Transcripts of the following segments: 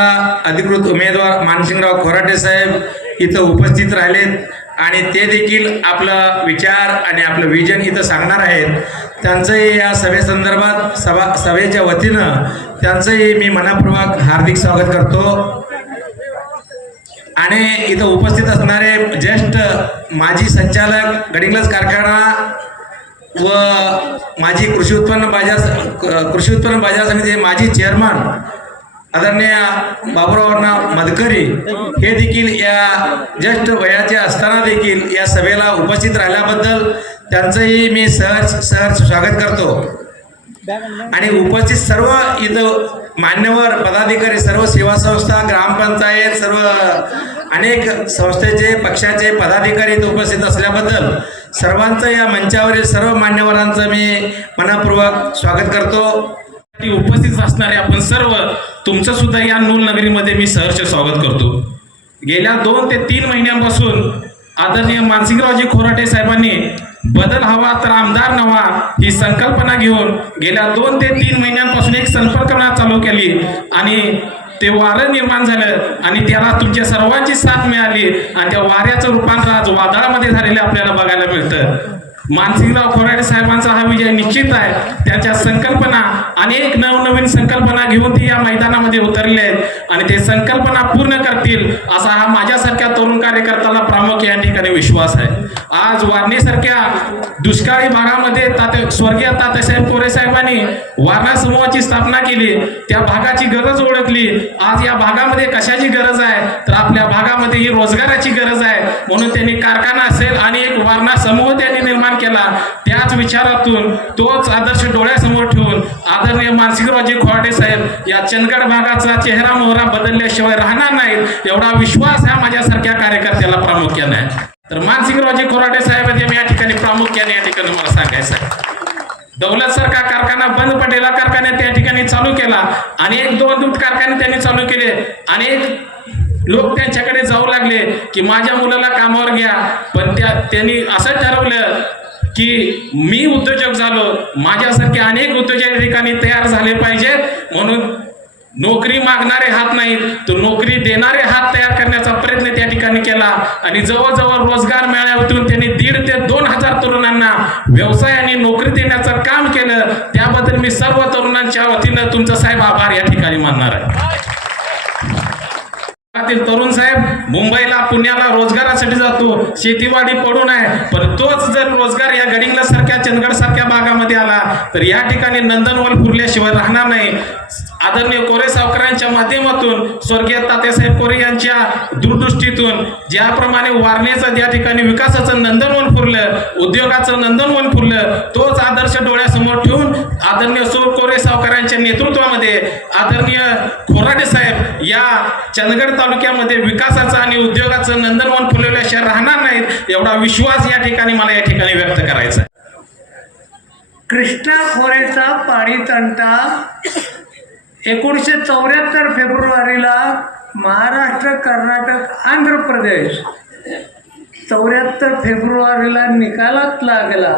आपला अधिकृत उमेदवार मानसिंगराव खोराटे साहेब इथं उपस्थित राहिलेत. आणि ते देखील आपला विचार आणि आपलं विजन इथं सांगणार आहेत. त्यांचंही या सभेसंदर्भात सभा सभेच्या वतीनं त्यांचंही मी मनापूर्वक हार्दिक स्वागत करतो. आणि इथं उपस्थित असणारे ज्येष्ठ माजी संचालक गडिंग्लज कारखाना व माजी कृषी उत्पन्न बाजार कृषी उत्पन्न बाजार समिती माजी चेअरमन आदरणीय बाबुरावांना मदकरी. हे देखील या ज्येष्ठ वयाचे असताना देखील या सभेला उपस्थित राहिल्याबद्दल त्यांचंही मी सहज सहज स्वागत करतो. आणि उपस्थित सर्व इथं मान्यवर पदाधिकारी सर्व सेवा संस्था ग्रामपंचायत सर्व अनेक संस्थेचे पक्षाचे पदाधिकारी इथं उपस्थित असल्याबद्दल सर्वांचं या मंचावरील सर्व मान्यवरांचं मी मनापूर्वक स्वागत करतो. उपस्थित असणारे आपण सर्व तुमचं सुद्धा या नूल नगरीमध्ये मी सहर्ष स्वागत करतो. गेल्या दोन ते तीन महिन्यांपासून आदरणीय मानसिंगरावजी खोराटे साहेबांनी बदल हवा तर आमदार नवा ही संकल्पना घेऊन गेल्या दोन ते तीन महिन्यांपासून एक संकल्पना चालू केली आणि ते वारं निर्माण झालं आणि त्याला तुमच्या सर्वांची साथ मिळाली आणि त्या वाऱ्याचं रूपांतर आज वादळामध्ये झालेलं आपल्याला बघायला मिळतं. मानसिंगराव खोराडे साहेबांचा हा विजय निश्चित आहे. त्यांच्या संकल्पना अनेक नवनवीन संकल्पना घेऊन ते या मैदानामध्ये उतरले आहेत आणि ते संकल्पना पूर्ण करतील असा हा माझ्यासारख्या तरुण कार्यकर्त्याला प्रामुख्य या ठिकाणी विश्वास आहे. आज वारणेसारख्या दुष्काळी भागामध्ये ताते स्वर्गीय तात्यासाहेब कोरे साहेबांनी वारणा समूहाची स्थापना केली. त्या भागाची गरज ओळखली. आज या भागामध्ये कशाची गरज आहे? तर आपल्या भागामध्ये ही रोजगाराची गरज आहे. म्हणून त्यांनी कारखाना असेल आणि एक वारणा समूह त्यांनी निर्माण केला त्याच विचारातून तोच आदर्श डोळ्यासमोर ठेवून आदरणीय मानसिकरावजी खोटे साहेब या चंदगड भागाचा चेहरा मोहरा बदलल्याशिवाय राहणार नाहीत एवढा विश्वास हा माझ्यासारख्या कार्यकर्त्याला प्रामुख्याने आहे. तर मानसिंगरावजी खोराटे साहेब हे या ठिकाणी प्रामुख्याने या ठिकाणी मला सांगायचं आहे. दौलत सारखा कारखाना बंद पडलेला कारखाना त्या ठिकाणी चालू केला अनेक दोन दूध कारखाने त्यांनी चालू केले अनेक लोक त्यांच्याकडे जाऊ लागले की माझ्या मुलाला कामावर घ्या पण त्या त्यांनी असं ठरवलं की मी उद्योजक झालो माझ्यासारखे अनेक उद्योजक ठिकाणी तयार झाले पाहिजेत. म्हणून नोकरी मागणारे हात नाहीत तर नोकरी देणारे हात तयार करण्याचा प्रयत्न त्या ठिकाणी केला. आणि जवळजवळ रोजगार मेळाव्यातून त्यांनी दीड ते दोन हजार तरुणांना व्यवसाय आणि नोकरी देण्याचं काम केलं. त्याबद्दल मी सर्व तरुणांच्या वतीनं तुमचा साहेब आभार या ठिकाणी मानणार आहे. भागातील तरुण साहेब मुंबईला पुण्याला रोजगारासाठी जातो. शेतीवाडी पडून आहे. पण तोच जर रोजगार या गडिंगला सारख्या चंदगड सारख्या भागामध्ये आला तर या ठिकाणी नंदनवन फुरल्याशिवाय राहणार नाही. आदरणीय कोरे सावकरांच्या माध्यमातून स्वर्गीय तात्यासाहेब कोरे यांच्या दूरदृष्टीतून ज्याप्रमाणे वारणेचं ज्या ठिकाणी विकासाचं नंदनवन फुरलं उद्योगाचं नंदनवन फुरलं तोच आदर्श डोळ्यासमोर ठेवून आदरणीय सोर कोरे सावकरांच्या नेतृत्वामध्ये आदरणीय खोराडे साहेब या चंदगड तालुक्यामध्ये विकासाचं आणि उद्योगाचं नंदनवन फुलवल्याशिवाय राहणार नाहीत एवढा विश्वास या ठिकाणी मला या ठिकाणी व्यक्त करायचा कृष्णा खोरेचा पाणी तंटा एकोणीसशे चौऱ्याहत्तर फेब्रुवारीला महाराष्ट्र कर्नाटक आंध्र प्रदेश. चौऱ्याहत्तर फेब्रुवारीला निकालात लागला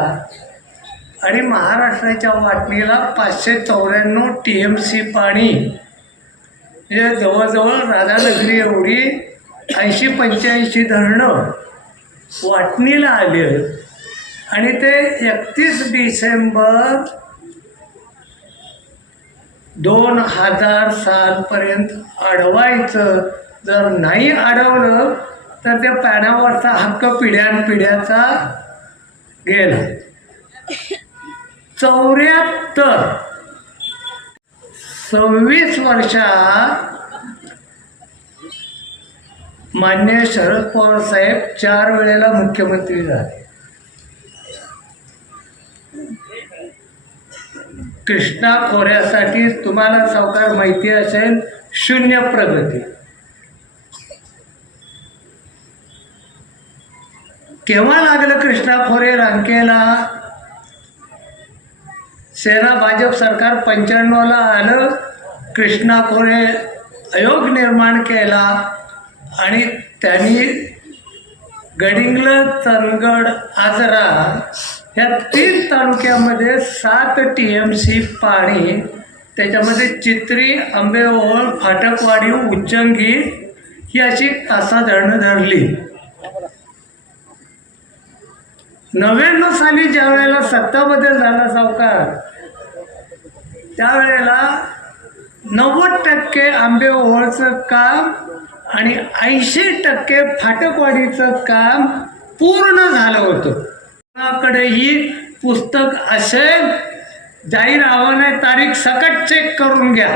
आणि महाराष्ट्राच्या वाटणीला पाचशे चौऱ्याण्णव टी एम सी पाणी. म्हणजे जवळजवळ राधानगरी एवढी ऐंशी पंच्याऐंशी धरणं वाटणीला आले आणि ते एकतीस डिसेंबर दोन हजार सालपर्यंत अडवायचं. जर नाही अडवलं तर त्या पाण्यावरचा हक्क पिढ्यानपिढ्याचा गेला. चौऱ्याहत्तर सव्वीस वर्षात मान्य शरद पवार साहेब चार वेळेला मुख्यमंत्री झाले. कृष्णा खोऱ्यासाठी तुम्हाला सावकार माहिती असेल शून्य प्रगती. केव्हा लागलं कृष्णा खोरे रांकेला सेना भाजप सरकार पंच्याण्णवला आलं कृष्णा खोरे आयोग निर्माण केला आणि त्यांनी गडिंगल चंदगड आजरा या तीन तालुक्यामध्ये सात टी एम सी पाणी त्याच्यामध्ये चित्री आंबेओळ फाटकवाडी उच्चंगी ही अशी कासा धरणं धरली. नव्याण्णव साली ज्या वेळेला सत्तामध्ये झाला सावकार त्यावेळेला नव्वद टक्के आंबेओळचं काम आणि ऐंशी टक्के फाटकवाडीचं काम पूर्ण झालं होतं. कोणाकडे ही पुस्तक असेल जाहीर आव्हाने तारीख सकट चेक करून घ्या.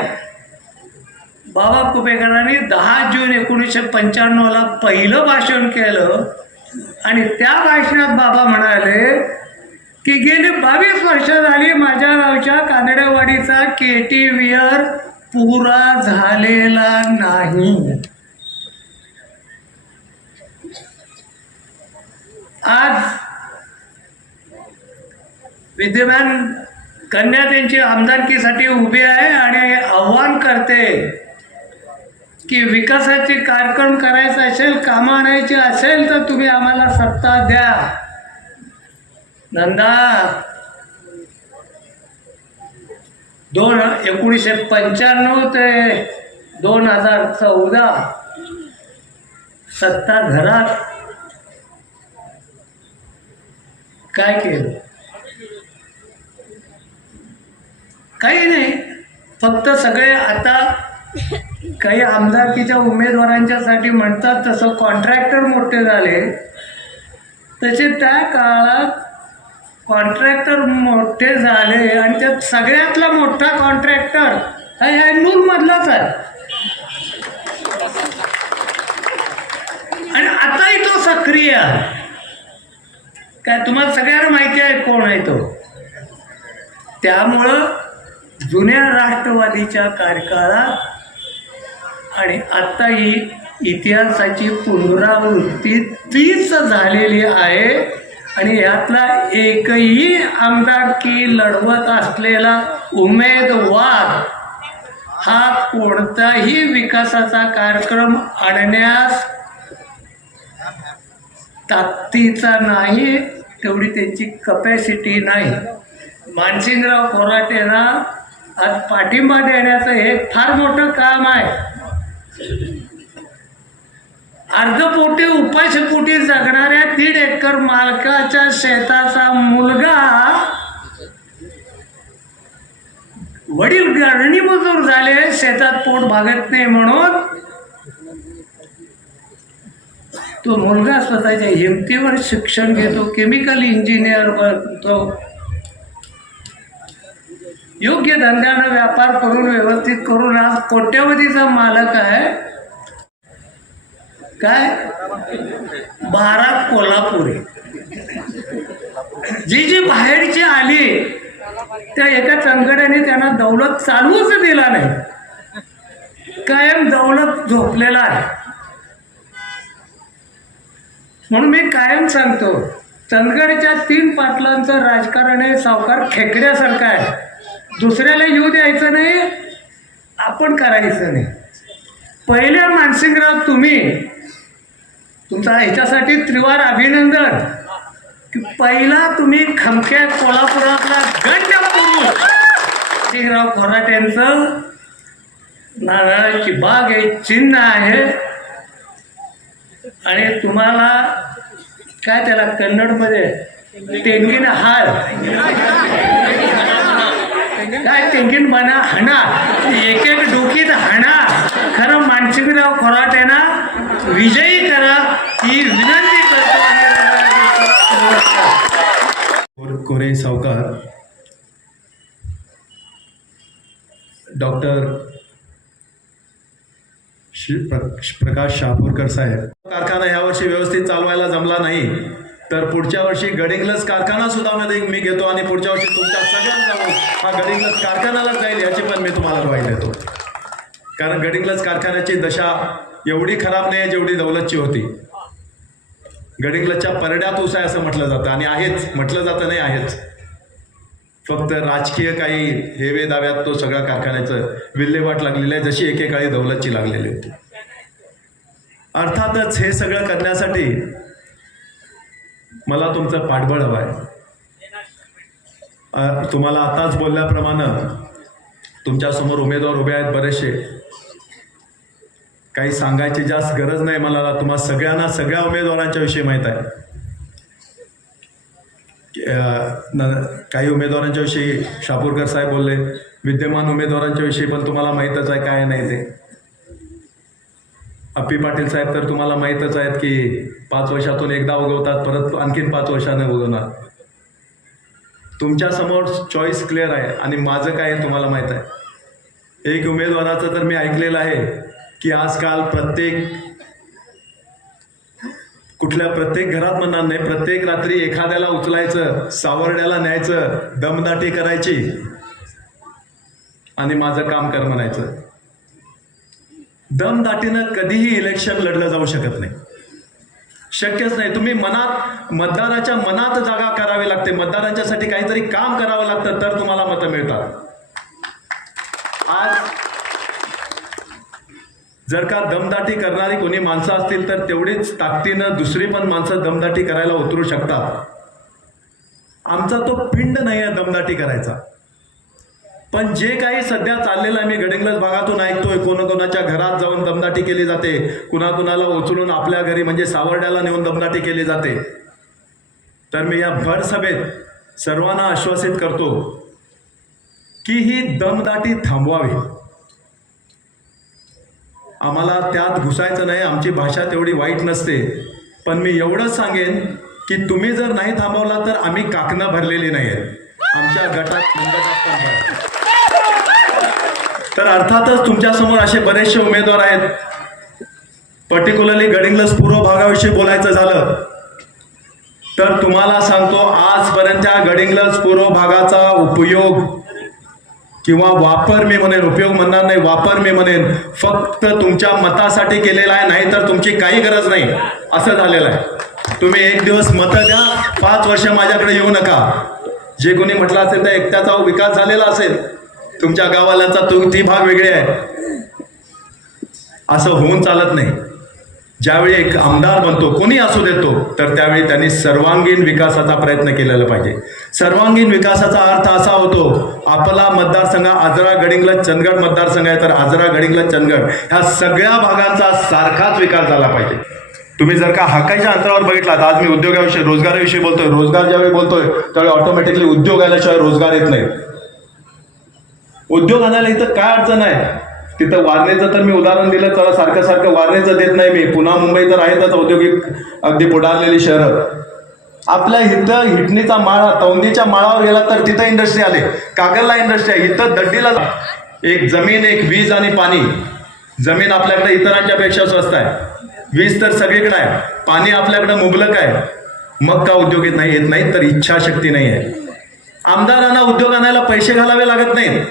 बाबा कुपेकरांनी दहा जून एकोणीसशे पंच्याण्णवला पहिलं भाषण केलं आणि त्या भाषणात बाबा म्हणाले की गेली बावीस वर्ष झाली माझ्या गावच्या कानडेवाडीचा के टी विअर पुरा झालेला नाही. आज विद्यमान कन्या त्यांची आमदारकीसाठी उभी आहे आणि आव्हान करते की विकासाचे कार्यक्रम करायचा असेल कामं आणायची असेल तर तुम्ही आम्हाला सत्ता द्या. नंदा. दोन एकोणीसशे पंच्याण्णव ते दोन हजार चौदा. सत्ता घरात. काय केलं? काही नाही. फक्त सगळे आता काही आमदारकीच्या उमेदवारांच्यासाठी म्हणतात तसं कॉन्ट्रॅक्टर मोठे झाले. तसे त्या काळात कॉन्ट्रॅक्टर मोठे झाले आणि त्यात सगळ्यातला मोठा कॉन्ट्रॅक्टर हा ह्या मधलाच आहे. आणि आताही तो सक्रिय. काय तुम्हाला सगळ्यांना माहिती आहे कोण आहे तो? त्यामुळं जुन्या राष्ट्रवादीच्या कार्यकाळात आणि आता ही इतिहासाची पुनरावृत्ती तीच झालेली आहे. आणि यातला एकही आमदारकी लढवत असलेला उमेदवार हा कोणताही विकासाचा कार्यक्रम आणण्यास ताकदीचा नाही तेवढी त्यांची कपॅसिटी नाही. मानसिंगराव कोराटेंना आज पाठिंबा देण्याचं हे फार मोठं काम आहे. अर्धपोटी उपाशीपोटी जगणाऱ्या दीड एकर मालकाच्या शेताचा मुलगा वडील गरणी मजूर झाले शेतात पोट भागत नाही म्हणून तो मुलगा स्वतःच्या हिमतीवर शिक्षण घेतो केमिकल इंजिनियर बनतो. योग्य धंद्यानं व्यापार करून व्यवस्थित करून आज कोट्यवधीचा मालक आहे. काय? बारा कोल्हापुरी. जी जी बाहेरची आली त्या एका चंगड्याने त्यांना दौलत चालूच दिला नाही. कायम दौलत झोपलेला आहे. म्हणून मी कायम सांगतो चंदगडच्या तीन पाटलांचं राजकारण हे सावकार खेकड्यासारखं आहे. दुसऱ्याला येऊ द्यायचं नाही आपण करायचं नाही. पहिल्या मानसिंगराव तुम्ही तुमचा ह्याच्यासाठी त्रिवार अभिनंदन. की पहिला तुम्ही खमक्या कोल्हापुरातला गंड पुरुष खोराट यांचं नारळाची बाग आहे चिन्ह आहे. आणि तुम्हाला काय त्याला कन्नडमध्ये? टेंगीन हार. काय टेंगीन बना हणा. एक एक डोकीत हणा. खरं मानसिकराव खोराटेना विजय करा ही विनंती करतो कोरे सावकार डॉक्टर प्रकाश शहापूरकर साहेब. कारखाना यावर्षी व्यवस्थित चालवायला जमला नाही तर पुढच्या वर्षी गडिंगलस कारखाना सुद्धा मध्ये मी घेतो आणि पुढच्या वर्षी तुमच्या सगळ्यांचा हा गडिंग्लज कारखानाला जाईल याची पण मी तुम्हाला ग्वाही देतो. कारण गडिंगलस कारखान्याची दशा एवढी खराब नाही आहे जेवढी दौलतची होती. गडिंगलच्या परड्यात ऊस आहे असं म्हटलं जातं आणि आहेच म्हटलं जातं नाही आहेच. फक्त राजकीय काही हेवे दाव्यात तो सगळ्या कारखान्याचं विल्हेवाट लागलेली आहे जशी एकेकाळी दौलतची लागलेली होती. अर्थातच हे सगळं करण्यासाठी मला तुमचं पाठबळ हवं आहे. तुम्हाला आताच बोलल्याप्रमाणे तुमच्यासमोर उमेदवार उभे आहेत बरेचसे. काही सांगायची जास्त गरज नाही मला. तुम्हा सगळ्यांना सगळ्या उमेदवारांच्या विषयी माहीत आहे. न- काही उमेदवारांच्या विषयी शापूरकर साहेब बोलले. विद्यमान उमेदवारांच्या विषयी पण तुम्हाला माहीतच आहे काय नाही ते. अप्पी पाटील साहेब तर तुम्हाला माहीतच आहेत की पाच वर्षातून एकदा उगवतात परत आणखीन पाच वर्षाने उगवणार. तुमच्यासमोर चॉईस क्लिअर आहे आणि माझं काय आहे तुम्हाला माहीत आहे. एक उमेदवाराचं तर मी ऐकलेलं आहे. की आजकाल प्रत्येक कुठल्या प्रत्येक घरात म्हणणार नाही प्रत्येक रात्री एखाद्याला उचलायचं सावरड्याला न्यायचं दमदाटी करायची आणि माझं काम कर म्हणायचं. दमदाटीनं कधीही इलेक्शन लढलं जाऊ शकत नाही. शक्यच नाही. तुम्ही मनात मतदाराच्या मनात जागा करावी लागते. मतदारांच्यासाठी काहीतरी काम करावं लागतं तर तुम्हाला मतं मिळतात. आज जर का दमदाटी करणारी कोणी माणसं असतील तर तेवढीच ताकदीनं दुसरी पण माणसं दमदाटी करायला उतरू शकतात. आमचा तो पिंड नाही आहे दमदाटी करायचा. पण जे काही सध्या चाललेलं आहे मी गडिंग्लज भागातून ऐकतोय कोणाकोणाच्या घरात जाऊन दमदाटी केली जाते कुणाकुणाला उचलून आपल्या घरी म्हणजे सावर्ड्याला नेऊन दमदाटी केली जाते. तर मी या भर सभेत सर्वांना आश्वासित करतो की ही दमदाटी थांबवावी. आम्हाला त्यात घुसायचं नाही आमची भाषा तेवढी वाईट नसते. पण मी एवढंच सांगेन की तुम्ही जर नाही थांबवला तर आम्ही काकणं भरलेली नाही आहेत आमच्या गटात तर अर्थातच तुमच्यासमोर असे बरेचसे उमेदवार आहेत. पर्टिक्युलरली गडिंग्लज पूर्व भागाविषयी बोलायचं झालं तर तुम्हाला सांगतो आजपर्यंतच्या गडिंग्लज पूर्व भागाचा उपयोग किंवा वापर मी म्हणेन उपयोग म्हणणार नाही वापर मी म्हणेन फक्त तुमच्या मतासाठी केलेला आहे नाही तर तुमची काही गरज नाही. असं झालेलं आहे. तुम्ही एक दिवस मतं द्या पाच वर्ष माझ्याकडे येऊ नका. जे कोणी म्हटलं असेल तर एकट्याचा विकास झालेला असेल. तुमच्या गावालाचा तू ती भाग वेगळी आहे. असं होऊन चालत नाही. ज्यावेळी एक आमदार बनतो कोणी असू देतो तर त्यावेळी त्यांनी सर्वांगीण विकासाचा प्रयत्न केलेला पाहिजे. सर्वांगीण विकासाचा अर्थ असा होतो आपला मतदारसंघ आजरा गडिंगला चंदगड मतदारसंघ आहे तर आजरा गडिंगला चंदगड. ह्या सगळ्या भागांचा सारखाच विकास झाला पाहिजे. तुम्ही जर का हाकायच्या अंतरावर बघितलात आज मी उद्योगाविषयी रोजगाराविषयी बोलतोय रोजगार ज्यावेळी बोलतोय त्यावेळी ऑटोमॅटिकली उद्योग आल्याशिवाय रोजगार येत नाही. उद्योग आणायला इथं काय अडचण आहे? तिथं वारणेचं तर मी उदाहरण दिलं तर सारखं सारखं वारणेचं देत नाही मी. पुन्हा मुंबई तर आहेतच औद्योगिक अगदी पुढारलेली शहरं. आपल्या इथं हिटणीचा माळा तौंदीच्या माळावर गेला तर तिथं इंडस्ट्री आले. कागलला इंडस्ट्री आहे. इथं दड्डीला जा. एक जमीन एक वीज आणि पाणी. जमीन आपल्याकडे इतरांच्या पेक्षा स्वस्त आहे. वीज तर सगळीकडे आहे. पाणी आपल्याकडे मुबलक आहे. मग का उद्योग येत नाही येत नाही तर इच्छाशक्ती नाही आहे. आमदारांना उद्योग आणायला पैसे घालावे लागत नाहीत.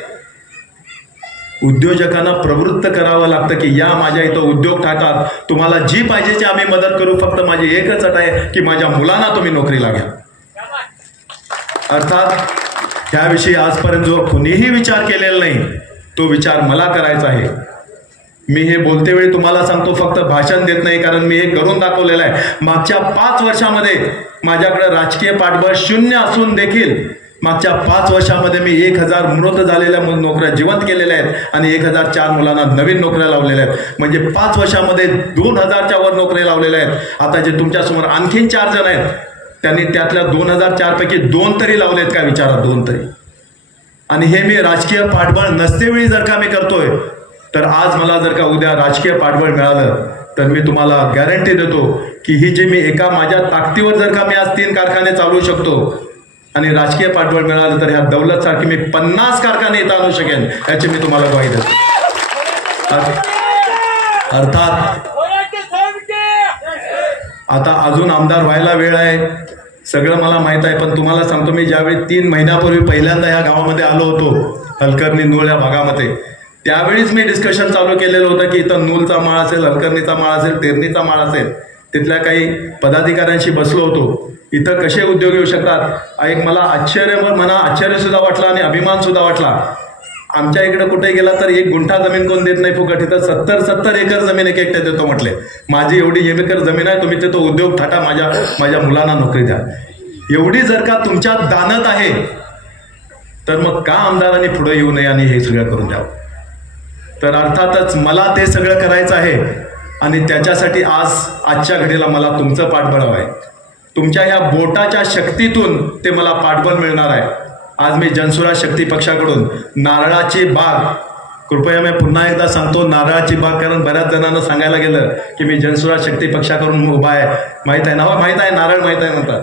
उद्योजकांना प्रवृत्त करावं लागतं की या माझ्या इथं उद्योग टाकात. तुम्हाला जी पाहिजे ती आम्ही मदत करू. फक्त माझी एकच अट आहे की माझ्या मुलांना तुम्ही नोकरीला घ्या. अर्थात ह्याविषयी आजपर्यंत जो कुणीही विचार केलेला नाही तो विचार मला करायचा आहे. मी हे बोलते वेळी तुम्हाला सांगतो फक्त भाषण देत नाही कारण मी हे करून दाखवलेलं आहे. मागच्या पाच वर्षामध्ये माझ्याकडे राजकीय पाठबळ शून्य असून देखील मागच्या पाच वर्षामध्ये मी एक हजार मृत झालेल्या नोकऱ्या जिवंत केलेल्या आहेत आणि एक हजार चार मुलांना नवीन नोकऱ्या लावलेल्या आहेत. म्हणजे पाच वर्षामध्ये दोन हजारच्या वर नोकऱ्या लावलेल्या आहेत. आता जे तुमच्यासमोर आणखीन चार जण आहेत त्यांनी त्यातल्या दोन हजार चारपैकी दोन तरी लावलेत का विचारा दोन तरी. आणि हे मी राजकीय पाठबळ नसतेवेळी जर का मी करतोय तर आज मला जर का उद्या राजकीय पाठबळ मिळालं तर मी तुम्हाला गॅरंटी देतो की ही जी मी एका माझ्या ताकदीवर जर का मी आज तीन कारखाने चालवू शकतो आणि राजकीय पाठबळ मिळालं तर ह्या दौलत सारखी मी पन्नास कारखाने इथं आणू शकेन याची मी तुम्हाला ग्वाही देतो. अर्थात आता अजून आमदार व्हायला वेळ आहे. सगळं मला माहीत आहे पण तुम्हाला सांगतो मी ज्यावेळी तीन महिन्यापूर्वी पहिल्यांदा या गावामध्ये आलो होतो हलकर्णी नूळ या भागामध्ये त्यावेळीच मी डिस्कशन चालू केलेलं होतं की इथं नूलचा माळ असेल हलकर्णीचा माळ असेल तेरणीचा माळ असेल तिथल्या काही पदाधिकाऱ्यांशी बसलो होतो. इथं कसे उद्योग येऊ शकतात? एक मला आश्चर्य म्हणा आश्चर्यसुद्धा वाटला आणि अभिमान सुद्धा वाटला. आमच्या इकडे कुठे गेला तर एक गुंठा जमीन कोण देत नाही फुकट? इथं सत्तर सत्तर एकर जमीन एक एकट्या देतो म्हटले. माझी एवढी एक एकर जमीन आहे तुम्ही तो उद्योग थाटा माझ्या माझ्या मुलांना नोकरी द्या. एवढी जर का तुमच्यात दानत आहे तर मग का आमदारांनी पुढे येऊ नये आणि हे सगळं करून द्यावं? तर अर्थातच मला ते सगळं करायचं आहे आणि त्याच्यासाठी आज आजच्या घडीला मला तुमचं पाठबळ आहे. तुमच्या या बोटाच्या शक्तीतून ते मला पाठबळ मिळणार आहे. आज मी जनसुरा शक्ती पक्षाकडून नारळाची बाग कृपया मी पुन्हा एकदा सांगतो नारळाची बाग कारण बऱ्याच जणांना सांगायला गेलं की मी जनसुरा शक्ती पक्षाकडून उभा आहे. माहीत आहे ना हो, माहीत आहे? नारळ माहीत आहे म्हणतात.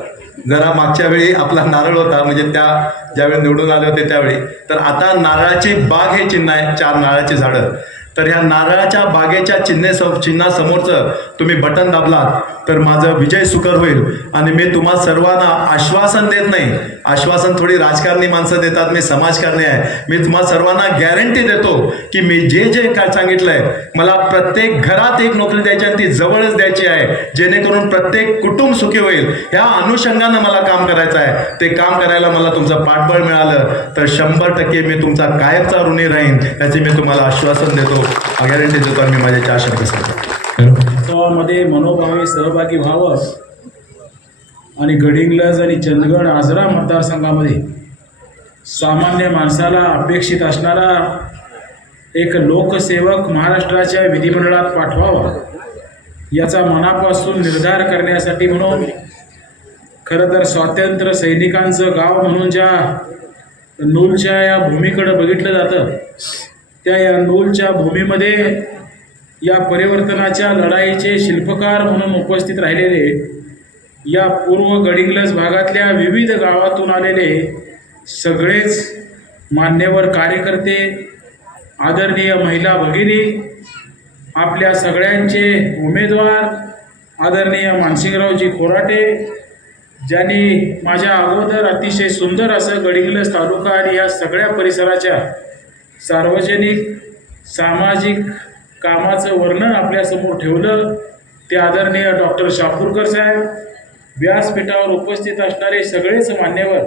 जरा मागच्या वेळी आपला नारळ होता म्हणजे त्या ज्यावेळी निवडून आले होते त्यावेळी. तर आता नारळाची बाग हे चिन्ह आहे चार नारळाची झाडं. तर ह्या नारळाच्या बागेच्या चिन्हे चिन्हासमोरचं तुम्ही बटन दाबलात तर माझं विजय सुकर होईल. आणि मी तुम्हा सर्वांना आश्वासन देत नाही आश्वासन थोडी राजकारणी माणसं देतात मी समाजकारणी आहे. मी तुम्हाला सर्वांना गॅरंटी देतो की मी जे जे काय सांगितलंय मला प्रत्येक घरात एक नोकरी द्यायची आणि ती जवळच द्यायची आहे जेणेकरून प्रत्येक कुटुंब सुखी होईल. ह्या अनुषंगानं मला काम करायचं आहे. ते काम करायला मला तुमचं पाठबळ मिळालं तर शंभर टक्के मी तुमचा कायमचा ऋणी राहीन त्याचे मी तुम्हाला आश्वासन देतो. गॅरंटी देतो आणि मी माझे चार शब्द सांगतो. उत्सवामध्ये मनोभावे सहभागी व्हावं आणि गडिंग्लज आणि चंदगड आजरा मतदारसंघामध्ये सामान्य माणसाला अपेक्षित असणारा एक लोकसेवक महाराष्ट्राच्या विधिमंडळात पाठवावा याचा मनापासून निर्धार करण्यासाठी म्हणून खरं तर स्वातंत्र्य सैनिकांचं गाव म्हणून ज्या नूलच्या या भूमीकडं बघितलं जातं त्या या नूलच्या भूमीमध्ये या परिवर्तनाच्या लढाईचे शिल्पकार म्हणून उपस्थित राहिलेले या पूर्व गडिंग्लज भागातल्या विविध गावातून आलेले सगळेच मान्यवर कार्यकर्ते आदरणीय महिला भगिनी आपल्या सगळ्यांचे उमेदवार आदरणीय मानसिंगरावजी खोराटे ज्यांनी माझ्या अगोदर अतिशय सुंदर असं गडिंग्लज तालुका आणि या सगळ्या परिसराच्या सार्वजनिक सामाजिक कामाचं वर्णन आपल्यासमोर ठेवलं ते आदरणीय डॉक्टर शापूरकर साहेब व्यासपीठावर उपस्थित असणारे सगळेच मान्यवर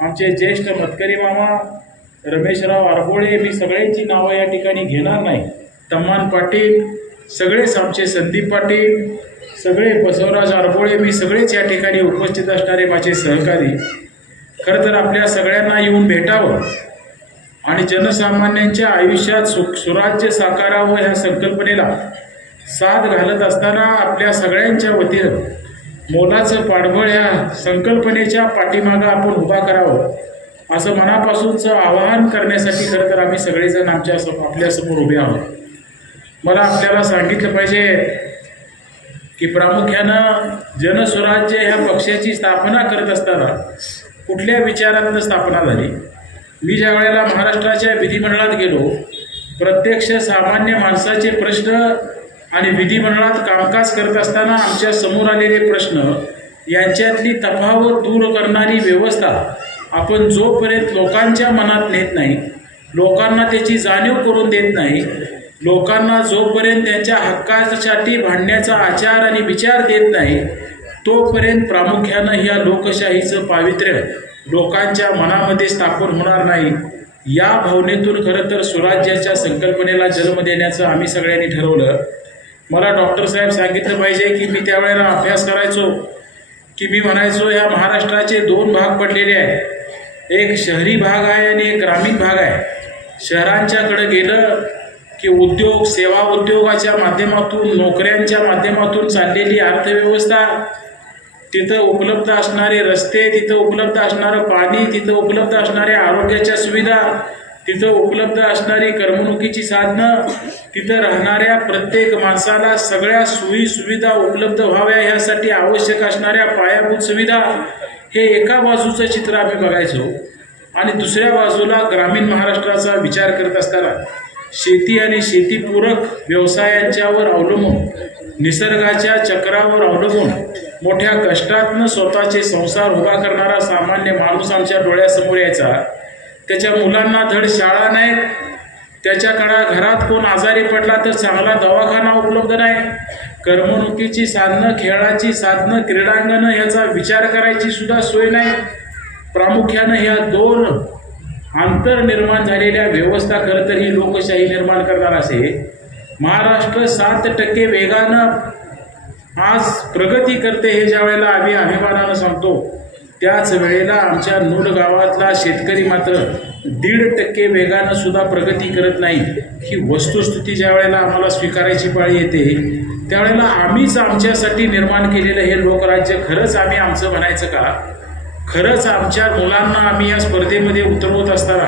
आमचे ज्येष्ठ मतकरी मामा रमेशराव आरबोळे मी सगळ्यांची नावं या ठिकाणी घेणार नाही. तम्मान पाटील सगळेच आमचे संदीप पाटील सगळे बसवराज आरबोळे मी सगळेच या ठिकाणी उपस्थित असणारे माझे सहकारी. खरं तर आपल्या सगळ्यांना येऊन भेटावं आणि जनसामान्यांच्या आयुष्यात सुख सुराज्य साकारावं ह्या संकल्पनेला साथ घालत असताना आपल्या सगळ्यांच्या वतीनं मोलाचं पाठबळ ह्या संकल्पनेच्या पाठीमागं आपण उभा करावं असं मनापासूनचं आवाहन करण्यासाठी खरं तर आम्ही सगळेजण आमच्या सम आपल्यासमोर उभे आहोत. मला आपल्याला सांगितलं पाहिजे की प्रामुख्यानं जनस्वराज्य ह्या पक्षाची स्थापना करत असताना कुठल्या विचारातनं स्थापना झाली? मी ज्या वेळेला महाराष्ट्राच्या विधिमंडळात गेलो प्रत्यक्ष सामान्य माणसाचे प्रश्न आणि विधिमंडळात कामकाज करत असताना आमच्यासमोर आलेले प्रश्न यांच्यातली तफावत दूर करणारी व्यवस्था आपण जोपर्यंत लोकांच्या मनात नेत नाही लोकांना त्याची जाणीव करून देत नाही लोकांना जोपर्यंत त्यांच्या हक्कासाठी भांडण्याचा आचार आणि विचार देत नाही तोपर्यंत प्रामुख्यानं ह्या लोकशाहीचं पावित्र्य लोकांच्या मनामध्ये स्थापन होणार नाही. या भावनेतून खरं तर स्वराज्याच्या संकल्पनेला जन्म देण्याचं आम्ही सगळ्यांनी ठरवलं. मला डॉक्टर साहेब सांगितलं पाहिजे की मी त्यावेळेला अभ्यास करायचो की मी म्हणायचो या महाराष्ट्राचे दोन भाग पडलेले आहेत. एक शहरी भाग आहे आणि एक ग्रामीण भाग आहे. शहरांच्याकडे गेलं की उद्योग सेवा उद्योगाच्या माध्यमातून नोकऱ्यांच्या माध्यमातून चाललेली अर्थव्यवस्था तिथं उपलब्ध असणारे रस्ते तिथं उपलब्ध असणारं पाणी तिथं उपलब्ध असणाऱ्या आरोग्याच्या सुविधा तिथं उपलब्ध असणारी करमणुकीची साधनं तिथं राहणाऱ्या प्रत्येक माणसाला सगळ्या सोयी सुविधा उपलब्ध व्हाव्या ह्यासाठी आवश्यक असणाऱ्या पायाभूत सुविधा हे एका बाजूचं चित्र आम्ही बघायचो. आणि दुसऱ्या बाजूला ग्रामीण महाराष्ट्राचा विचार करत असताना शेती आणि शेतीपूरक व्यवसायांच्यावर अवलंबून निसर्गाच्या चक्रावर अवलंबून मोठ्या कष्टातनं स्वतःचे संसार उभा करणारा सामान्य माणूस आमच्या डोळ्यासमोर यायचा. त्याच्या मुलांना धड शाळा नाही त्याच्याकडं घरात कोण आजारी पडला तर चांगला दवाखाना उपलब्ध नाही. करमणुकीची साधनं खेळाची साधनं क्रीडांगणं ह्याचा विचार करायची सुद्धा सोय नाही. प्रामुख्यानं ह्या दोन आंतर निर्माण झालेल्या व्यवस्था खरं तर ही लोकशाही निर्माण करणार असे. महाराष्ट्र सात टक्के वेगानं आज प्रगती करते हे ज्या वेळेला आम्ही अभिमानानं सांगतो. त्याच वेळेला आमच्या नूल गावातला शेतकरी मात्र दीड टक्के वेगानं सुद्धा प्रगती करत नाही ही वस्तुस्थिती ज्या वेळेला आम्हाला स्वीकारायची पाळी येते त्यावेळेला आम्हीच आमच्यासाठी निर्माण केलेलं हे लोकराज्य खरंच आम्ही आमचं म्हणायचं का? खरंच आमच्या मुलांना आम्ही या स्पर्धेमध्ये उतरवत असताना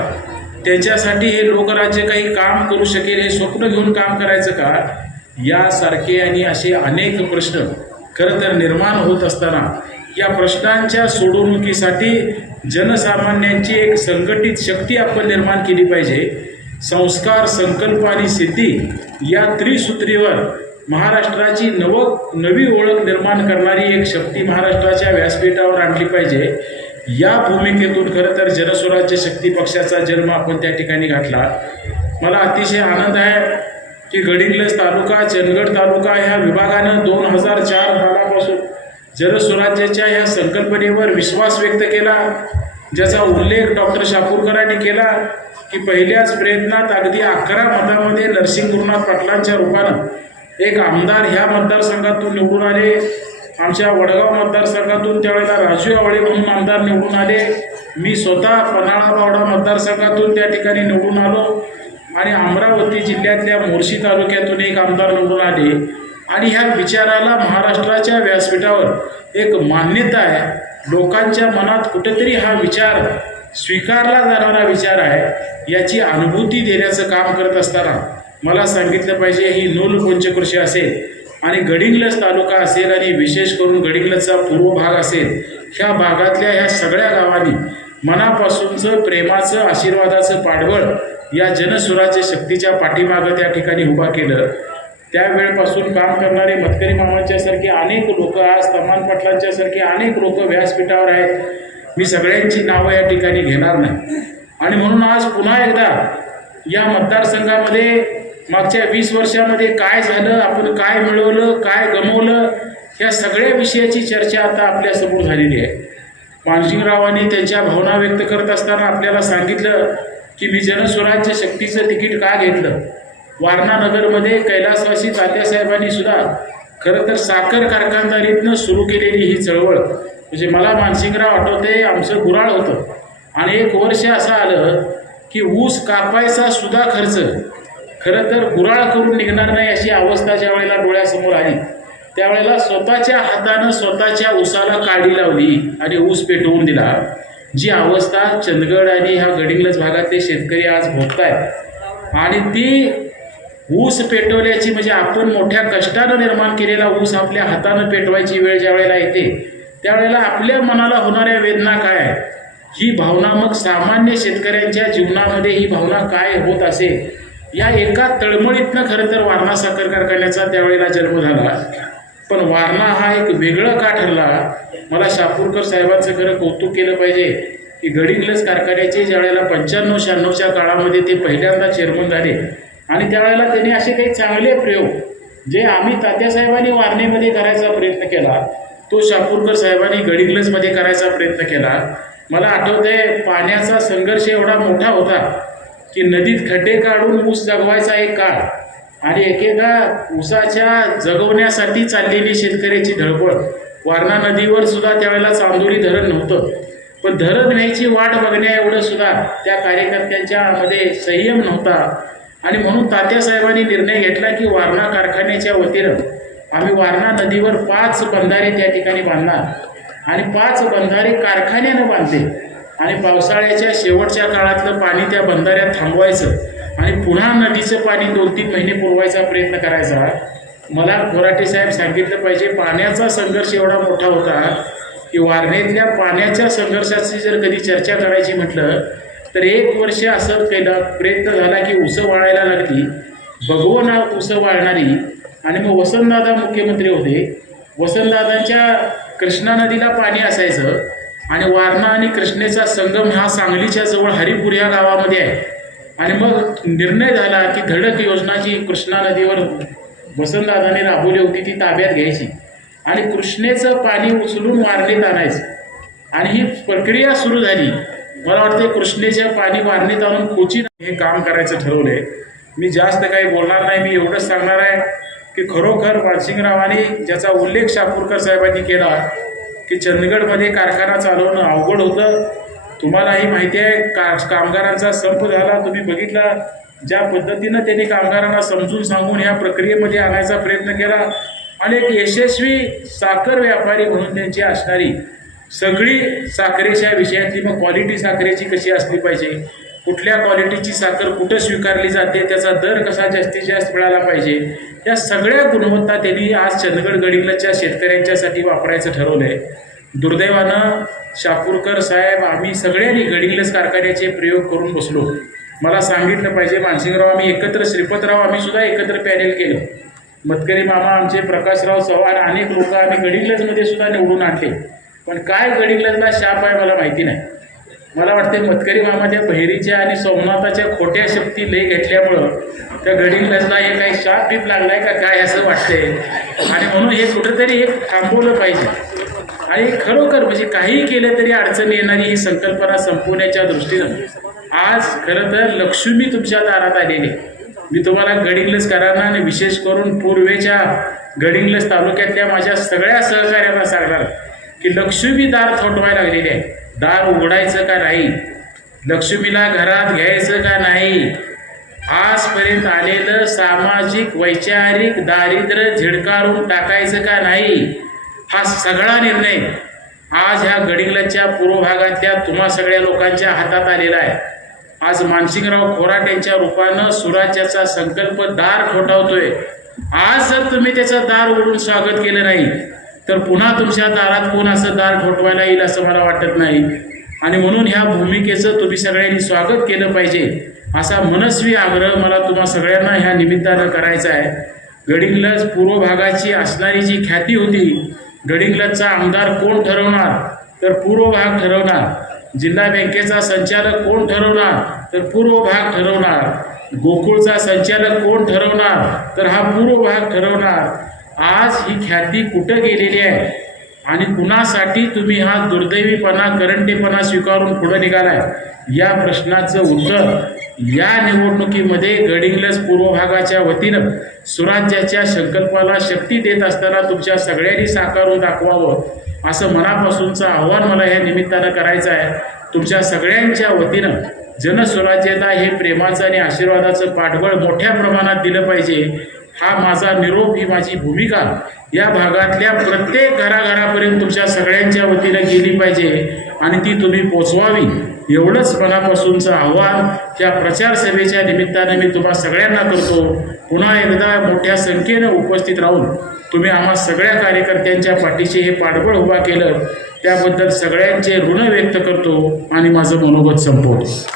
त्यांच्यासाठी हे लोकराज्य काही काम करू शकेल हे स्वप्न घेऊन काम करायचं का? यासारखे आणि असे अनेक प्रश्न खरं तर निर्माण होत असताना या प्रश्नांच्या सोडवणुकीसाठी जनसामान्यांची एक संघटित शक्ती आपण निर्माण केली पाहिजे. संस्कार संकल्प आणि सिद्धी या त्रिसूत्रीवर महाराष्ट्राची नव नवी ओळख निर्माण करणारी एक शक्ती महाराष्ट्राच्या व्यासपीठावर आणली पाहिजे. या भूमिकेतून खरं तर जनस्वराज्य शक्ती पक्षाचा जन्म आपण त्या ठिकाणी घातला. मला अतिशय आनंद आहे की गडिंग्लज तालुका चंदगड तालुका ह्या विभागानं दोन हजार चार सालापासून जनस्वराज्याच्या या संकल्पनेवर विश्वास व्यक्त केला ज्याचा उल्लेख डॉक्टर शापूरकरांनी केला की पहिल्याच प्रयत्नात अगदी अकरा मतामध्ये नरसिंह गुरुनाथ पाटलांच्या रूपानं एक आमदार ह्या मतदारसंघातून निवडून आले. आमच्या वडगाव मतदारसंघातून त्यावेळेला राजू आवळे म्हणून आमदार निवडून आले. मी स्वतः पन्हाळा बावडा मतदारसंघातून त्या ठिकाणी निवडून आलो आणि अमरावती जिल्ह्यातल्या मोर्शी तालुक्यातून एक आमदार निवडून आले. आणि ह्या विचाराला महाराष्ट्राच्या व्यासपीठावर एक मान्यता आहे. लोकांच्या मनात कुठेतरी हा विचार स्वीकारला जाणारा विचार आहे याची अनुभूती देण्याचं काम करत असताना मला सांगितलं पाहिजे ही नूल पंचकृषी असेल आणि गडिंग्लज तालुका असेल आणि विशेष करून गडिंग्लजचा पूर्व भाग असेल ह्या भागातल्या ह्या सगळ्या गावांनी मनापासूनचं प्रेमाचं आशीर्वादाचं पाठबळ या जनसुराच्या शक्तीच्या पाठीमागं त्या ठिकाणी उभा केलं. त्यावेळपासून काम करणारे मतकरी मामांच्यासारखे अनेक लोक आज तमान पाटलांच्यासारखे अनेक लोक व्यासपीठावर आहेत. मी सगळ्यांची नावं या ठिकाणी घेणार नाही. आणि म्हणून आज पुन्हा एकदा या मतदारसंघामध्ये मागच्या वीस वर्षामध्ये काय झालं आपण काय मिळवलं काय गमवलं या सगळ्या विषयाची चर्चा आता आपल्यासमोर झालेली आहे. मानसिंगरावांनी त्यांच्या भावना व्यक्त करत असताना आपल्याला सांगितलं की मी जनस्वराज्य शक्तीचं तिकीट का घेतलं? वारणानगरमध्ये कैलासवासी तात्यासाहेबांनी सुद्धा खरं तर साखर कारखानदारीतनं सुरू केलेली ही चळवळ. म्हणजे मला मानसिंगराव आठवते आमचं गुराळ होतं. आणि एक वर्ष असं आलं की ऊस कापायचा सुद्धा खर्च खरं तर गुराळ करून निघणार नाही अशी अवस्था ज्या वेळेला डोळ्यासमोर आली. त्यावेळेला स्वतःच्या हातानं स्वतःच्या ऊसाला काडी लावली आणि ऊस पेटवून दिला. जी अवस्था चंदगड आणि ह्या गडिंगलज भागातले शेतकरी आज भोगतायत. आणि ती ऊस पेटवल्याची म्हणजे आपण मोठ्या कष्टानं निर्माण केलेला ऊस आपल्या हातानं पेटवायची वेळ ज्या वेळेला येते त्यावेळेला आपल्या मनाला होणाऱ्या वेदना काय ही भावना मग सामान्य शेतकऱ्यांच्या जीवनामध्ये ही भावना काय होत असेल या एका तळमळीतनं खरं तर वारणा साखर कारखान्याचा त्यावेळेला जन्म झाला. पण वारणा हा एक वेगळं का ठरला? मला शापूरकर साहेबांचं खरं कौतुक केलं पाहिजे की गडिंग्लज कारखान्याचे ज्यावेळेला पंच्याण्णव शहाण्णवच्या काळामध्ये ते पहिल्यांदा चेअरमन झाले आणि त्यावेळेला त्यांनी असे काही चांगले प्रयोग जे आम्ही तात्यासाहेबांनी वारणीमध्ये करायचा प्रयत्न केला तो शापूरकर साहेबांनी गडिंग्लजमध्ये करायचा प्रयत्न केला. मला आठवतंय पाण्याचा संघर्ष एवढा मोठा होता की नदीत खड्डे काढून ऊस जगवायचा एक काळ आणि एकेका ऊसाच्या जगवण्यासाठी चाललेली शेतकऱ्याची धडपड. वारणा नदीवर सुद्धा त्यावेळेला चांदोरी धरण नव्हतं. पण धरण व्हायची वाट बघण्या एवढं सुद्धा त्या कार्यकर्त्यांच्या मध्ये संयम नव्हता. आणि म्हणून तात्यासाहेबांनी निर्णय घेतला की वारणा कारखान्याच्या वतीनं आम्ही वारणा नदीवर पाच बंधारे त्या ठिकाणी बांधणार. आणि पाच बंधारे कारखान्यानं बांधले. आणि पावसाळ्याच्या शेवटच्या काळातलं पाणी त्या बंधाऱ्यात थांबवायचं आणि पुन्हा नदीचं पाणी दोन तीन महिने पुरवायचा प्रयत्न करायचा मला खोराटे साहेब सांगितलं पाहिजे पाण्याचा संघर्ष एवढा मोठा होता की वारणेतल्या पाण्याच्या संघर्षाची जर कधी चर्चा करायची म्हटलं तर एक वर्ष असं केलं प्रयत्न झाला की उसं वाळायला लागली. भगवना उसं वाळणारी आणि मग वसंतदादा मुख्यमंत्री होते. वसंतदादांच्या कृष्णा नदीला पाणी असायचं आणि वारणा आणि कृष्णेचा संगम हा सांगलीच्या जवळ हरिपूर या गावामध्ये आहे. आणि मग निर्णय झाला की धडक योजना जी कृष्णा नदीवर वसंतदादाने राबवली होती ती ताब्यात घ्यायची. आणि कृष्णेचं पाणी उचलून वारणेत आणायचं. आणि ही प्रक्रिया सुरू झाली. मला वाटते कृष्णेच्या पाणी मारणीत आणून कोचीन हे काम करायचं ठरवलंय. मी जास्त काही बोलणार नाही मी एवढंच सांगणार आहे की खरोखर मानसिंगरावांनी ज्याचा उल्लेख शापूरकर साहेबांनी केला की चंदगडमध्ये कारखाना चालवणं अवघड होतं. तुम्हालाही माहिती आहे का कामगारांचा संप झाला. तुम्ही बघितला ज्या पद्धतीनं त्यांनी कामगारांना समजून सांगून ह्या प्रक्रियेमध्ये आणायचा प्रयत्न केला. आणि एक यशस्वी साखर व्यापारी म्हणून त्यांची असणारी सगळी साखरेच्या विषयातली मग क्वालिटी साखरेची कशी असली पाहिजे? कुठल्या क्वालिटीची साखर कुठं स्वीकारली जाते? त्याचा दर कसा जास्तीत जास्त मिळाला पाहिजे? या सगळ्या गुणवत्ता त्यांनी आज चंदगड गडिंगलच्या शेतकऱ्यांच्यासाठी वापरायचं ठरवलं आहे दुर्दैवानं शापूरकर साहेब आम्ही सगळ्यांनी गडिंग्लज कारखान्याचे प्रयोग करून बसलो. मला सांगितलं पाहिजे मानसिंगराव आम्ही एकत्र श्रीपतराव आम्ही सुद्धा एकत्र पॅनेल केलं. मतकरी मामा आमचे प्रकाशराव चव्हाण अनेक लोक आम्ही गडिंग्लजमध्ये सुद्धा निवडून आणले. पण काय गडिंगलजला शाप आहे मला माहिती नाही. मला वाटते मतकरी मामाच्या बहिरीच्या आणि सोमनाथाच्या खोट्या शक्ती लय घेतल्यामुळं त्या गडिंग्लजला हे काही शाप बीप लागलाय का काय असं वाटतंय? आणि म्हणून हे कुठंतरी हे थांबवलं पाहिजे. आणि खरोखर म्हणजे काही केलं तरी अडचण येणारी ही संकल्पना संपवण्याच्या दृष्टीनं. आज खरं तर लक्ष्मी तुमच्या दारात आलेली मी तुम्हाला गडिंग्लजकरांना आणि विशेष करून पूर्वेच्या गडिंगलस तालुक्यातल्या माझ्या सगळ्या सहकार्यांना सांगणार की लक्ष्मी दार थोटवाय लागलेली आहे. दार उघडायचं का नाही? लक्ष्मीला घरात घ्यायचं का नाही? आजपर्यंत आलेलं सामाजिक वैचारिक दारिद्र्य झिडकारून टाकायचं का नाही? हा सगळा निर्णय आज ह्या गडिंगलच्या पूर्व भागातल्या तुम्हा सगळ्या लोकांच्या हातात आलेला आहे. आज मानसिंगराव खोराट यांच्या रूपानं सुराज्याचा संकल्प दार ठोठावतोय. आज जर तुम्ही त्याचं दार उघडून स्वागत केलं नाही तर पुन्हा तुमच्या दारात कोण असं दार ठोठवायला येईल असं मला वाटत नाही. आणि म्हणून ह्या भूमिकेचं तुम्ही सगळ्यांनी स्वागत केलं पाहिजे. असा मनस्वी आग्रह मला तुम्हा सगळ्यांना ह्या निमित्तानं करायचा आहे. गडिंग्लज पूर्व भागाची असणारी जी ख्याती होती गडिंग्लजचा आमदार कोण ठरवणार? तर पूर्व भाग ठरवणार. जिल्हा बँकेचा संचालक कोण ठरवणार? तर पूर्व भाग ठरवणार. गोकुळचा संचालक कोण ठरवणार? तर हा पूर्व भाग ठरवणार. आज ही ख्याती कुठं गेलेली आहे? आणि कुणासाठी तुम्ही हा दुर्दैवीपणा करंटेपणा स्वीकारून पुढे निघालाय? या प्रश्नाचं उत्तर या निवडणुकीमध्ये गडिंग्लज पूर्व भागाच्या वतीनं स्वराज्याच्या संकल्पाला शक्ती देत असताना तुमच्या सगळ्यांनी साकारून दाखवावं असं मनापासूनचं आव्हान मला या निमित्तानं करायचं आहे. तुमच्या सगळ्यांच्या वतीनं जनस्वराज्यता हे प्रेमाचं आणि आशीर्वादाचं पाठबळ मोठ्या प्रमाणात दिलं पाहिजे. हा माझा निरोप ही माझी भूमिका. या भागातल्या प्रत्येक घराघरापर्यंत तुमच्या सगळ्यांच्या वतीनं गेली पाहिजे आणि ती तुम्ही पोचवावी. एवढंच मनापासूनचं आव्हान या प्रचारसभेच्या निमित्तानं मी तुम्हा सगळ्यांना करतो. पुन्हा एकदा मोठ्या संख्येनं उपस्थित राहून तुम्ही आम्हा सगळ्या कार्यकर्त्यांच्या पाठीशी हे पाठबळ उभा केलं. त्याबद्दल सगळ्यांचे ऋण व्यक्त करतो आणि माझं मनोगत संपवतो.